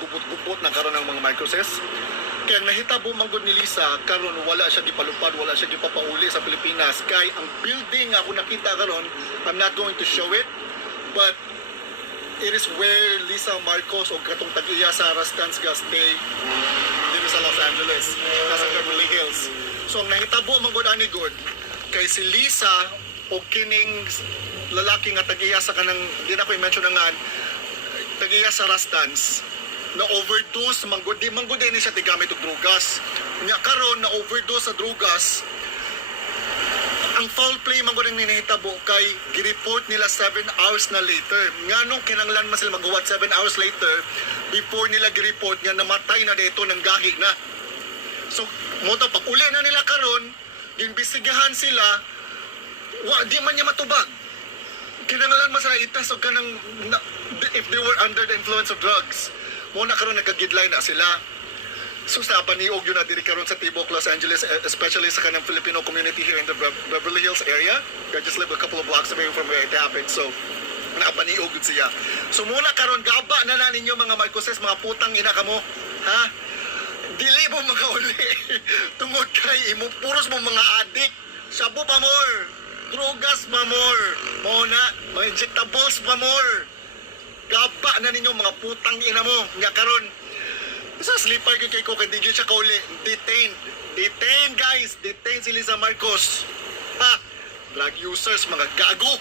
gubot-gubot na karon ng mga Marcoses. Kaya nahitabo manggod ni Lisa karon wala siya gipalupad, wala siya gipapauli sa Pilipinas. Kay ang building nga ako nakita karon, I'm not going to show it, but it is where Lisa Marcos o katong tag-iya sa Rastans stay dito sa Los Angeles, sa Beverly Hills. So ang nahitabo manggod ani god kay si Lisa o kining lalaki nga tag-iya sa kanang di na ko i-mention nga tag-iya sa Rastans na overdose manggod ni siya tigamit og drugas. Nya karon na overdose sa drugas. Ang foul play manggod ang ninahitabo kay gi-report nila 7 hours na later. Nganong kinanglan man sila magawa 7 hours later before nila gi-report nga namatay na dito ng gahi na. So mo to pag uli na nila karon, gimbestigahan sila, di man niya matubag. Kinanglan man sila itas og kanang if they were under the influence of drugs. Mo na karon nagka-guideline na sila. So sa paniog yun na diri karon sa Tibok, Los Angeles, especially sa kanang Filipino community here in the Beverly Hills area. I just live a couple of blocks away from where it happened. So nakapaniog yun siya. So muna karon gaba na ninyo mga Marcoses, mga putang ina kamo. Ha? Dili mo mga uli. Tungod kay imo puros mo mga adik. Shabu pa more. Drugas pa more. Muna, mga injectables pa more. Gaba na ninyo mga putang ina mo. Nga karon sa sleeper kay ko hindi siya kauli. Detained guys. Detained si Lisa Marcos. Ha? Drug users, mga gago.